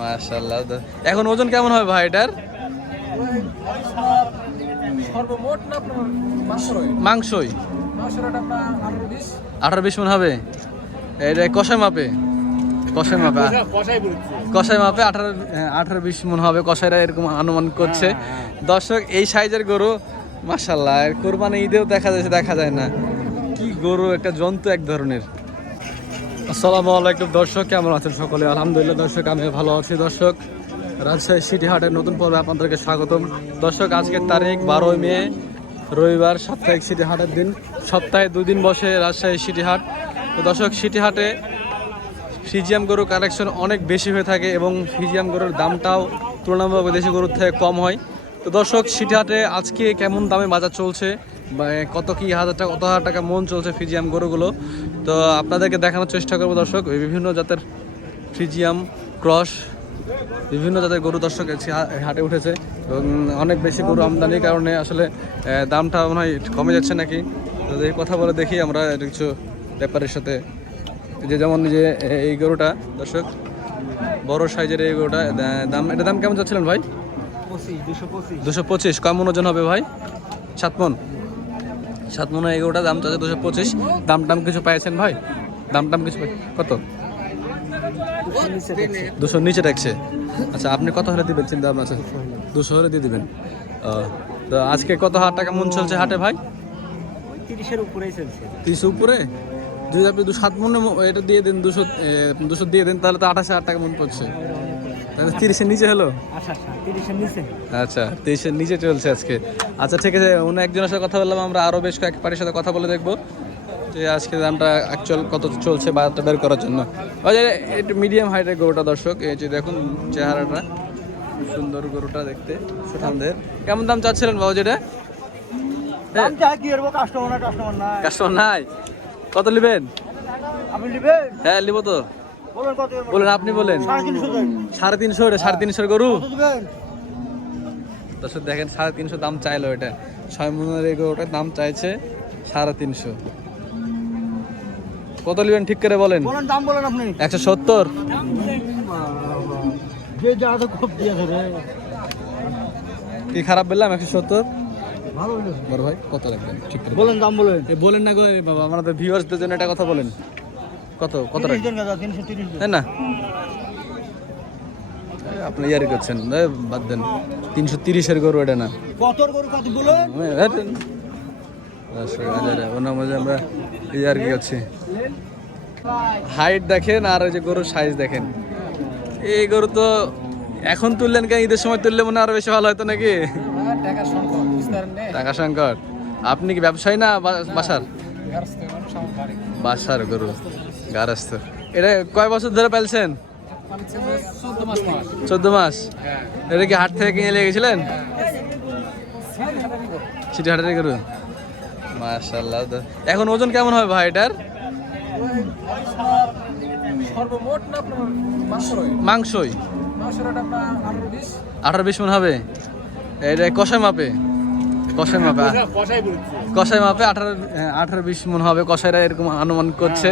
মাশাল্লাহ এখন ওজন কেমন হবে ভাই এটার? সর্বমোট না আপনার পাঁচশো রয়ে মাংসই আঠারো বিশ মন হবে? এটা কষাই মাপে? কষাই মাপে কষাই মাপে আঠারো হ্যাঁ, আঠারো বিশ মন হবে কষাইরা এরকম অনুমান করছে। দর্শক এই সাইজের গরু মাসাল্লাহ কোরবানি ঈদেও দেখা যাচ্ছে দেখা যায় না। কি গরু একটা জন্তু এক ধরনের। আসসালামু আলাইকুম দর্শক, কেমন আছেন সকলে? আলহামদুলিল্লাহ দর্শক আমি ভালো আছি। দর্শক, রাজশাহী সিটি হাটের নতুন পর্বে আপনাদেরকে স্বাগতম। দর্শক, আজকের তারিখ বারোই মে, রবিবার সাপ্তাহিক সিটি হাটের দিন। সপ্তাহে দুদিন বসে রাজশাহী সিটি হাট। তো দর্শক, সিটি হাটে ফিজিয়াম গরুর কালেকশন অনেক বেশি হয়ে থাকে এবং ফিজিয়াম গরুর দামটাও তুলনামূলক দেশি গরুর থেকে কম হয়। তো দর্শক, সিটি হাটে আজকে কেমন দামে বাজার চলছে? কত কি হাজার টাকা কত হাজার টাকা মন চলছে ফিজিয়াম গরুগুলো। তো আপনাদেরকে দেখানোর চেষ্টা করব দর্শক ওই বিভিন্ন জাতের ফিজিয়াম ক্রস বিভিন্ন জাতের গরু দর্শক হাটে উঠেছে। এবং অনেক বেশি গরু আমদানির কারণে আসলে দামটা মনে হয় কমে যাচ্ছে নাকি? তো এই কথা বলে দেখি আমরা কিছু ব্যাপারের সাথে। যে যেমন যে এই গরুটা দর্শক বড় সাইজের এই গরুটা দাম এটা দাম কেমন চাচ্ছিলেন ভাই? দুশো পঁচিশ। দুশো পঁচিশ কেমন ওজন হবে ভাই? সাত মন? সাত মনে এই গরুটা দাম চাচ্ছে দুশো পঁচিশ। দাম টাম কিছু পাইছেন ভাই? দাম টাম কিছু কত? দুশো নিচে রাখছে আচ্ছা আপনি কত হলে দিবেন? চিন্তা ভাবনা আছে। দুশো হলে দিয়ে দিবেন। তো আজকে কত হাজার টাকা মন চলছে হাটে ভাই? তিরিশের উপরেই চলছে। তিরিশ উপরে? যদি আপনি দু সাত মনে এটা দিয়ে দেন দুশো দুশো দিয়ে দেন তাহলে তো আঠাশ হাজার টাকা মন পড়ছে। তিরিশের নিচে হলো? আচ্ছা আচ্ছা তিরিশের নিচে। আচ্ছা তেইশের নিচে চলছে আজকে। আচ্ছা ঠিক আছে অন্য একজনের সাথে কথা বললাম আমরা আরও বেশ কয়েক পার্টির সাথে কথা বলে দেখব। যে আজকে দামটা অ্যাকচুয়াল কত চলছে বাজারটা বের করার জন্য। একটু মিডিয়াম হাইটের গরুটা দর্শক এই যে দেখুন চেহারাটা। সুন্দর গরুটা দেখতে সুঠামদের। কেমন দাম চাচ্ছিলেন বাবু যেটা? কাস্টমার নাই কত নেবেন? হ্যাঁ নিব তো। বলেন আপনি বলেন। সাড়ে তিনশো এটা সাড়ে তিনশোর গরু? দর্শক দেখেন সাড়ে তিনশো দাম চাইলো এটা। ছয় মনের এই গরুটার দাম চাইছে সাড়ে তিনশো। কত নেবেন ঠিক করে বলেন? বলেন দাম বলেন আপনি। একশো সত্তর? কি খারাপ বললাম একশো সত্তর? বড় ভাই কত রাখবেন ঠিক করে বলেন দাম বলেন। বলেন না বাবা আমাদের ভিউয়ার্সদের জন্য একটা কথা বলেন। কত কত তাই না? আপনি ইয়ারি করছেন বাদ দেন। তিনশো তিরিশের গরু এটা না। কত করে কত বলেন ওনার মাঝে আমরা এই কি করছি। হাইট দেখেন আর ওই যে গরুর সাইজ দেখেন। এই গরু তো এখন তুললেন কেন? ঈদের সময় তুললে মনে হয় আরও বেশি ভালো হতো নাকি? পারেন টাকা সংকট আপনি কি ব্যবসায়ী না বাসার? বাসার গরু। গারস্থ এটা কয় বছর ধরে পালছেন? চোদ্দ মাস। এটা কি হাট থেকে কিনে নিয়ে গেছিলেন? সিটি হাটের গরু মাশাল্লাহ এখন ওজন কেমন হবে ভাই এটার? মাংসই। আঠারো বিশ মন হবে। এটা কষাই মাপে? কষাই মাপে কষাই মাপে আঠারো হ্যাঁ, আঠারো বিশ মন হবে কষাইরা এরকম অনুমান করছে।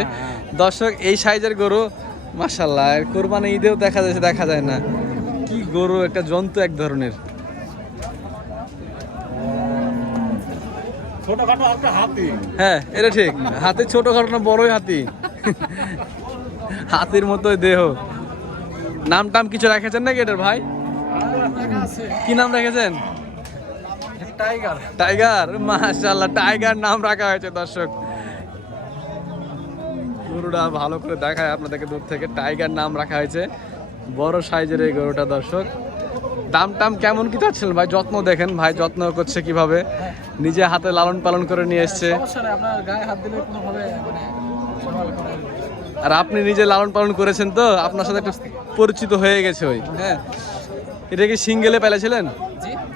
দর্শক এই সাইজের গরু মাসাল্লাহ কোরবানি ঈদেও দেখা যাচ্ছে দেখা যায় না। কি গরু একটা জন্তু এক ধরনের। হাতি। হ্যাঁ এটা ঠিক। হাতে ছোট ঘটনা বড়ই হাতি। হাতির মতোই দেহ। নাম টাম কিছু রেখেছেন নাকি এটার ভাই? কি নাম রেখেছেন? টাইগার টাইগার মাশাআল্লাহ টাইগার নাম রাখা হয়েছে দর্শক। গরুটা ভালো করে দেখায় আপনাদেরকে দূর থেকে। টাইগার নাম রাখা হয়েছে বড় সাইজের এই গরুটা দর্শক। দাম টাম কেমন কি চাচ্ছিলেন? ভাই যত্ন দেখেন ভাই যত্ন করছে কীভাবে? নিজে হাতে লালন পালন করে নিয়ে এসছে। মানে আর আপনি নিজে লালন পালন করেছেন তো আপনার সাথে একটা পরিচিত হয়ে গেছে ওই। হ্যাঁ। এটা কি সিঙ্গেলে পেলেছিলেন?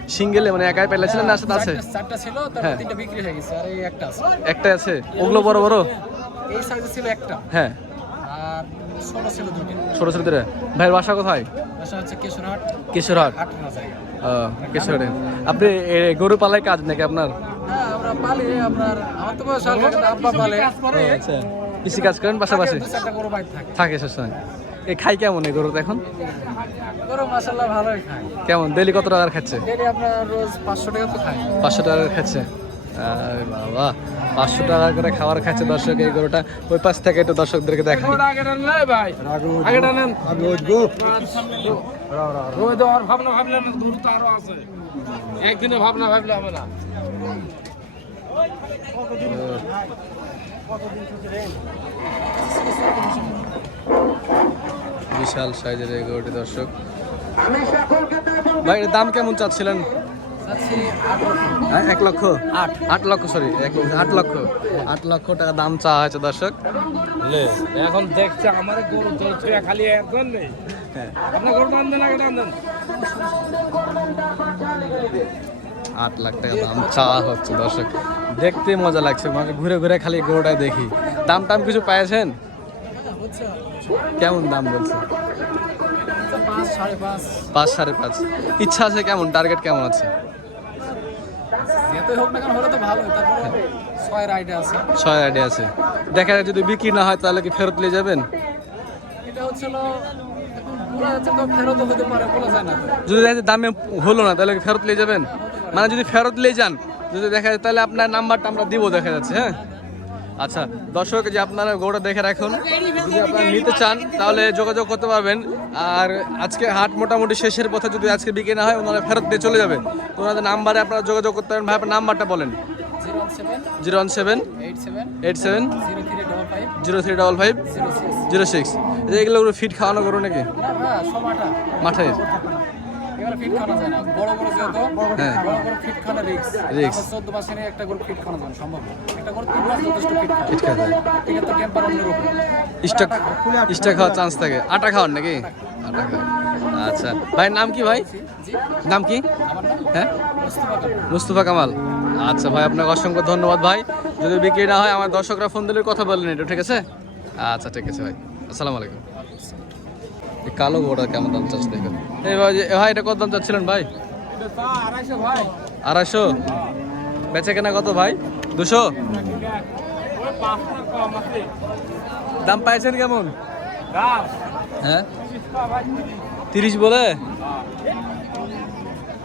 সিঙ্গেলে মানে একাই পেলেছিলেন না সাথে আছে? চারটা- ছিল তারপর হ্যাঁ। তিনটা বিক্রি হয়ে গেছে আর এই একটা আছে। একটা আছে। ওগুলো বড় বড়? এই সাইজে ছিল একটা। হ্যাঁ। আর ছোট ছিল দুটো ছোট ছোট দুটো ভাইয়ের বাসা কোথায়? বাসা হচ্ছে কেশরহাট। কিশোরহাট। কিশোরহাটে। আপনি গরু পালাই কাজ নাকি আপনার? হ্যাঁ আমরা পালি আপনার আমার তো বয়স আব্বা পালে। আচ্ছা। কৃষি কাজ করেন পাশাপাশি? থাকে সবসময়। এ খাই কেমন এই গরুটা এখন? গরু মাসাল্লাহ ভালোই খায়। কেমন? ডেলি কত টাকার খাচ্ছে? ডেলি আপনার রোজ পাঁচশো টাকা তো খায়। পাঁচশো টাকার খাচ্ছে। আরে বাবা পাঁচশো টাকা করে খাবার খাচ্ছে দর্শক এই গরুটা। ওই পাশ থেকে একটু দর্শকদেরকে দেখা ভাই? আগেটা নেন ওই তো আর ভাবনা ভাবলে না দূর তো আরও আছে। একদিনে ভাবনা ভাবলে হবে না। বিশাল সাইজের এই গরুটি দর্শক। ভাই দাম কেমন চাচ্ছিলেন? হ্যাঁ এক লক্ষ? আট। আট লক্ষ সরি এক আট লক্ষ। আট লক্ষ টাকা দাম চাওয়া হয়েছে দর্শক। এখন দেখছে আমার গরু চলছে খালি একজন নেই। হ্যাঁ। আপনার গরু টান দেন আগে দেন। আট লাখ টাকা দাম চাওয়া হচ্ছে দর্শক। দেখতে মজা লাগছে মানে ঘুরে ঘুরে খালি গরুটা দেখি। দাম টাম কিছু পেয়েছেন হচ্ছে কেমন দাম বলছে? পাঁচ সাড়ে পাঁচ। সাড়ে পাঁচ। ইচ্ছা আছে কেমন? টার্গেট কেমন আছে? ছয় আইডিয়া আছে। দেখা যায় যদি বিক্রি না হয় তাহলে কি ফেরত নিয়ে যাবেন। যদি দেখা যায় দামে হলো না তাহলে কি ফেরত নিয়ে যাবেন? মানে যদি ফেরত নিয়ে যান যদি দেখা যায় তাহলে আপনার নাম্বারটা আমরা দিব দেখা যাচ্ছে হ্যাঁ? আচ্ছা দর্শক যে আপনারা গরুটা দেখে রাখুন। যদি আপনারা নিতে চান তাহলে যোগাযোগ করতে পারবেন। আর আজকে হাট মোটামুটি শেষের পথে যদি আজকে বিক্রি না হয় ওনারা ফেরত দিয়ে চলে যাবে। তো ওনাদের নাম্বারে আপনারা যোগাযোগ করতে পারেন ভাই আপনার নাম্বারটা বলেন। Zero one seven eight seven zero three double five zero six. এগুলো ফিট খাওয়ানো করো নাকি? মাঠে? ফিট খাওয়া যায় না। বড় বড় যেহেতু হ্যাঁ। বড় বড় ফিট খাওয়া রিক্স Risk। চোদ্দ মাসে একটা গরু ফিট খাওয়া যায় সম্ভব একটা গরু তিন মাস যথেষ্ট ফিট খায়। ফিট খাওয়া এটা তো টেম্পার অন্য স্টক স্টক খাওয়ার চান্স থাকে। আটা খাওয়ান নাকি? আটা খাওয়ান আচ্ছা। ভাই নাম কি ভাই? নাম কি? হ্যাঁ? মুস্তফা কামাল। আচ্ছা ভাই আপনাকে অসংখ্য ধন্যবাদ ভাই। যদি বিক্রি না হয় আমার দর্শকরা ফোন দিলে কথা বললেন এটা ঠিক আছে? আচ্ছা ঠিক আছে ভাই। আসসালামু আলাইকুম। কালো গোড়া কেমন দাম চাচ্ছে দেখুন? এই ভাই যে- ভাই এটা কত দাম চাচ্ছিলেন ভাই? আড়াইশো ভাই। আড়াইশো? বেচে কেনা কত ভাই? দুশো? দাম পাইছেন কেমন? হ্যাঁ? তিরিশ বলে?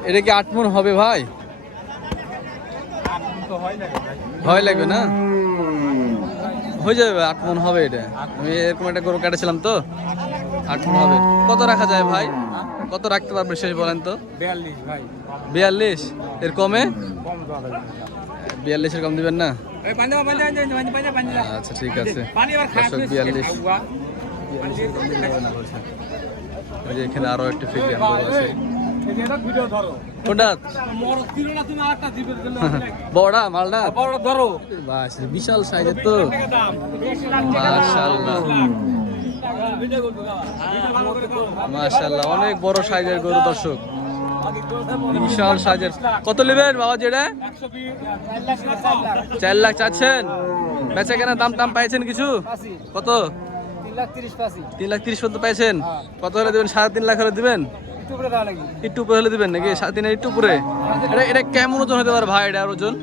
এটা কি আট মন হবে ভাই? তো হয় না ভাই। ভয় লাগবে না? হয়ে যাবে আট মন হবে এটা। আমি এরকম একটা গরু কাটেছিলাম তো। আট মন হবে কত রাখা যায় ভাই কত রাখতে পারবে শেষ বলেন তো বিয়াল্লিশ ভাই বিয়াল্লিশ এর কমে বিয়াল্লিশের কম দিবেন না। আচ্ছা ঠিক আছে বিয়াল্লিশ। এখানে আরও একটা ফিজিয়ান গরু আছে বড়া মালটা বড় ধরো বিশাল সাইজের তো দাম মাশাআল্লাহ, অনেক বড় সাইজের গরু দর্শক। বিশাল সাইজের। কত নেবেন বাবা যেটা? চার লাখ চাচ্ছেন? বেচা কেনা দাম টাম পাইছেন কিছু? কত? তিন লাখ তিরিশ পর্যন্ত পাইছেন। কত হলে দেবেন? সাড়ে তিন লাখ হলে দিবেন? একটু উপরে হলে দিবেন নাকি? সাড়ে তিনের একটু উপরে। এটা এটা কেমন ওজন হতে পারে ভাই? এটা ওজন?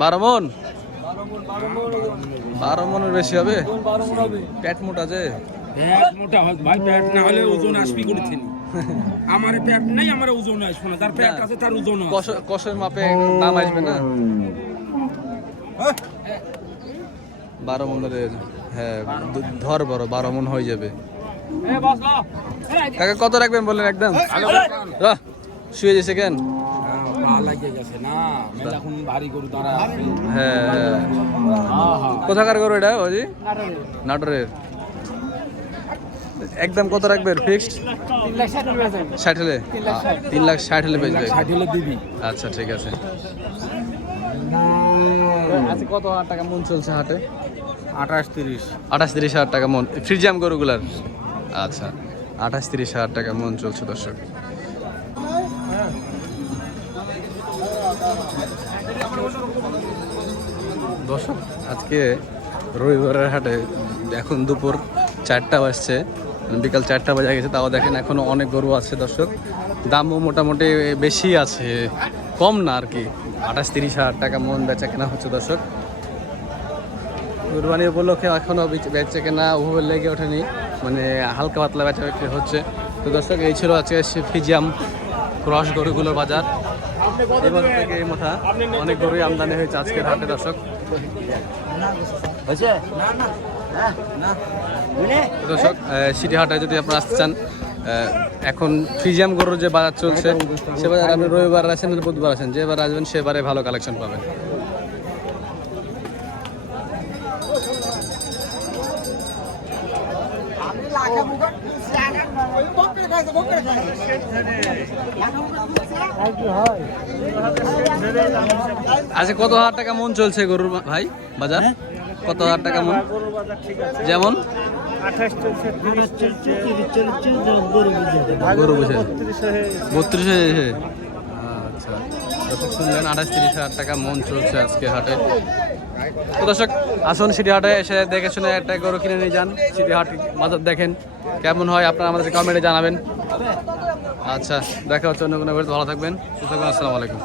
বারো মন। বারো মন মন মনের বেশি হবে? পেট মোটা যে? পেট মোটা হয়। ভাই পেট না হলে ওজন আসবি করেছেন আমার পেট নেই আমার ওজন আসবে না। যার পেট আছে তার ওজন কষের মাপে দাম আসবে না? বারো মনের হ্যাঁ ধর বড় বারো মন হয়ে যাবে। কাকা কত রাখবেন বলেন একদম? শুয়ে যেছে কেন? হ্যাঁ। কোথাকার করো এটা ওজি? নাটোরের। একদম কত রাখবেন ফিক্সড? ষাট হলে তিন লাখ ষাট। হলে বেচবে। দিবি আচ্ছা ঠিক আছে। আজকে কত হাজার টাকা মন চলছে হাটে? আঠাশ তিরিশ। আঠাশ তিরিশ হাজার টাকা মন। ফ্রিজিয়াম গরুগুলার? আচ্ছা আঠাশ তিরিশ হাজার টাকা মন চলছে দর্শক। দর্শক, আজকে রবিবারের হাটে এখন দুপুর চারটা বাজছে বিকাল চারটা বাজে গেছে, তাও দেখেন এখনও অনেক গরু আছে দর্শক। দামও মোটামুটি বেশি আছে, কম না আর কি। আঠাশ, তিরিশ হাজার টাকা মন বেচা কেনা হচ্ছে দর্শক। কুরবানি উপলক্ষে এখনও বেচে কেনা ওভাবে লেগে ওঠেনি মানে হালকা পাতলা বেচা বিক্রি হচ্ছে। তো দর্শক, এই ছিল আজকে ফিজিয়াম ক্রস গরুগুলোর বাজার। এবার থেকে এই মাথা অনেক গরুই আমদানি হয়েছে আজকের হাটে দর্শক। দর্শক সিটি হাটে যদি আপনারা আসতে চান এখন ফিজিয়াম গরুর যে বাজার চলছে সে বাজার আপনি রবিবার আসেন না বুধবার আসেন যেবার আসবেন সেবারে ভালো কালেকশন পাবেন। আচ্ছা কত হাজার টাকা মন চলছে গরুর ভাই বাজার? কত হাজার টাকা মন? যেমন? গরু বুঝে বত্রিশ আচ্ছা শুনলেন আঠাশ তিরিশ হাজার টাকা মন চলছে আজকে হাটে। তো দর্শক, আসুন সিটিহাটে এসে দেখে শুনে একটা গরু কিনে নিয়ে যান। সিটিহাট বাজার দেখেন, কেমন হয় আপনারা আমাদের কমেন্টে জানাবেন। আচ্ছা দেখা হচ্ছে অন্য কোনো ভালো থাকবেন, সুস্থ থাকবেন, আসসালামু আলাইকুম।